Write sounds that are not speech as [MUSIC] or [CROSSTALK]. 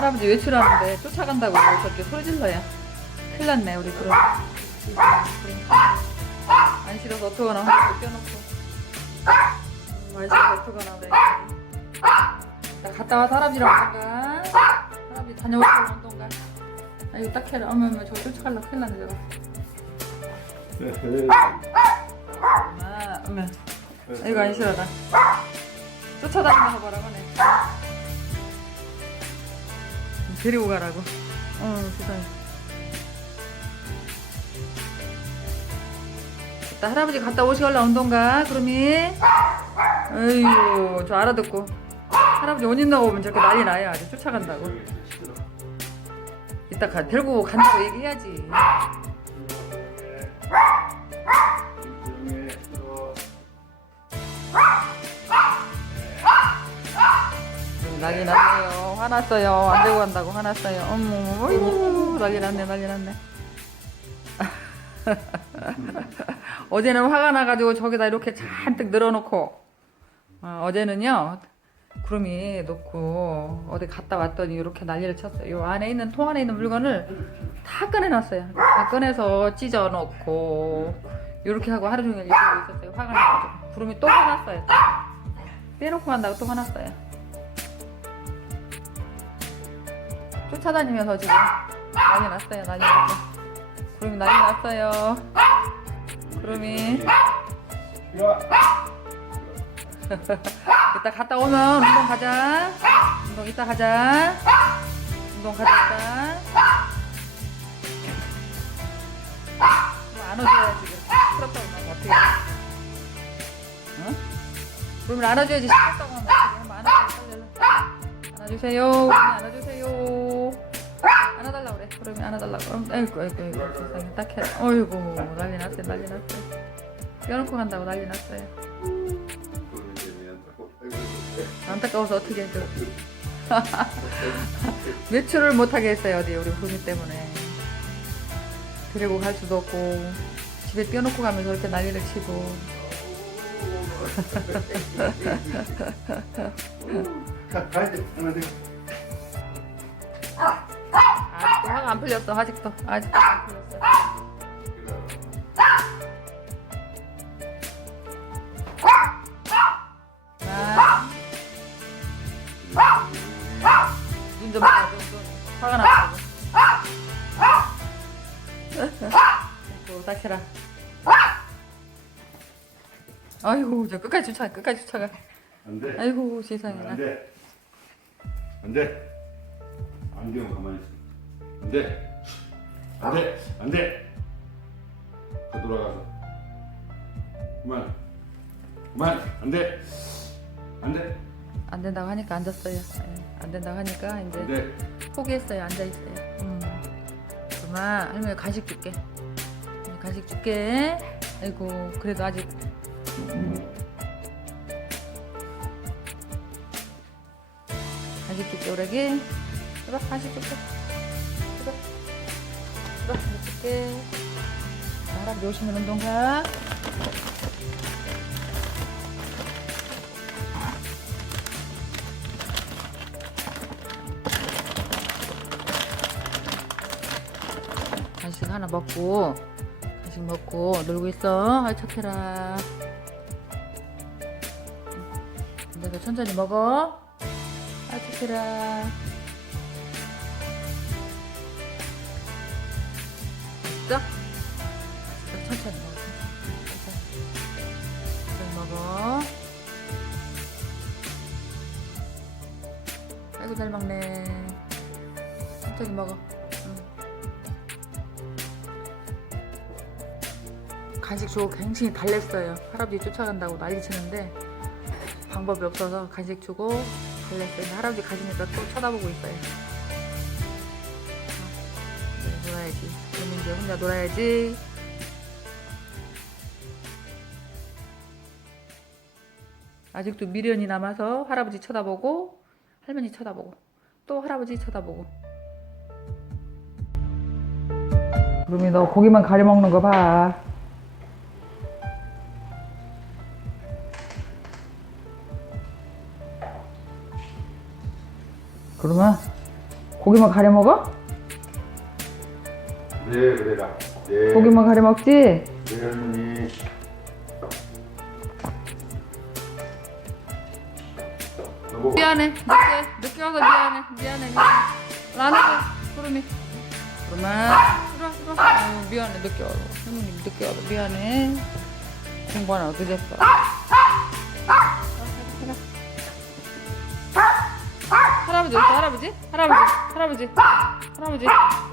할아버지 외출하는데 쫓아간다고 저렇게 소리 질러요. 큰일 났네, 우리 그럼. 안 싫어서 어떡하나, 껴놓고. 안 싫어서 어떡하나. 나 갔다 와서 할아버지랑 온던가. 할아버지 다녀오고 온던가. 아, 이거 딱 해라. 어머, 어머, 저거 쫓아갈라. 큰일 났네, 저거. 아, 어머. 이거 안 싫어다. 쫓아다니는 거 봐라, 그네. 데리고 가라고. 어, 세상에. 나 할아버지 갔다 오시갈라 온던가, 그러미? 아이고, 저 알아듣고. 할아버지 온 있나 보면 저렇게 난리 나요. 아주 쫓아간다고. 이따 가, 데리고 간다고 얘기해야지. 난리 났네요. 화났어요. 안 들고 간다고 화났어요. 어머, 어이구, 난리 났네, 난리 났네. [LAUGHS] 어제는 화가 나가지고 저기다 이렇게 잔뜩 늘어놓고, 어, 어제는요, 구름이 놓고 어디 갔다 왔더니 이렇게 난리를 쳤어요. 요 안에 있는 통 안에 있는 물건을 다 꺼내놨어요. 다 꺼내서 찢어놓고 이렇게 하고 하루 종일 이러고 있었어요. 화가 나가지고 구름이 또 화났어요. 빼놓고 간다고 또 화났어요. 쫓아다니면서 지금 난리 났어요. 난리 났어요. 구름이 난리 났어요. 구름이 [LAUGHS] 이따 갔다 오면 운동 가자. 운동 이따 가자. 운동 가자 이따. 그럼 안아줘야지. 시끄럽다고 하면 어떻게 해? 응? 그러면 안아줘야지 시끄럽다고 하면 어떻게 해? 한번 안아줘요. 안아주세요. 안아주세요. 안아달라 그래. 그러면 안아달라고. 그럼 아이고 아이고 아이고 세상에 딱 해라. 어이구 난리 났어요 난리 났어요. 껴놓고 간다고 난리 났어요. 안타까워서 어떻게 해줘. [LAUGHS] 외출을 못하게 했어요 어디 우리 구미 때문에. 데리고 갈 수도 없고 집에 껴놓고 가면 저렇게 난리를 치고. [LAUGHS] 아직도 화가 안 풀렸어 아직도 아직도 안 풀렸어. 아. 눈좀 봐, 눈, 눈. 화가 났다고. 아이고, 저 끝까지 쫓아가, 끝까지 쫓아가. 안 돼. 아이고, 세상에나. 안 돼. 안 돼. 안경 가만히 있어. 안 돼. 안 돼. 안 돼. 더 돌아가서. 그만. 그만. 안 돼. 안 돼. 안 된다고 하니까 앉았어요. 예, 안 된다고 하니까 안 이제 돼. 포기했어요. 앉아 있어요. 음. 그만 할머니 간식 줄게. 네, 간식 줄게. 아이고 그래도 아직 간 식 줄게 오래기. 그래 간식 줄게. 그래. 그래 간식 줄게. 할아버지 오시면 운동 가. 간식 하나 먹고 간식 먹고 놀고 있어. 아이 착해라. 내가 천천히 먹어. 됐어? 됐어, 천천히 먹어. 천천히. 먹어. 아이고 잘 먹네. 천천히 먹어. 응. 간식 주고 굉장히 달랬어요. 할아버지 쫓아간다고 난리 치는데 방법이 없어서 간식 주고 달랬어요. 할아버지 가시니까 또 쳐다보고 있어요. 어, 네, 놀아야지. 그러면 이제 혼자 놀아야지. 아직도 미련이 남아서 할아버지 쳐다보고 할머니 쳐다보고 또 할아버지 쳐다보고 그럼이 너 고기만 가려 먹는 거 봐. 그러면 고기만 가려 먹어? 네 그래라. 네. 고기만 가려 먹지? 네 할머니. 여보. 미안해. 늦게 늦게 와서 미안해. 미안해 미안해. 라나 구름이 구름아 들어와 들어와. 아유, 미안해. 늦게 와서. 할머님 늦게 와서 미안해. 공부 하나 늦었어 할아버지? 할아버지? 할아버지? 할아버지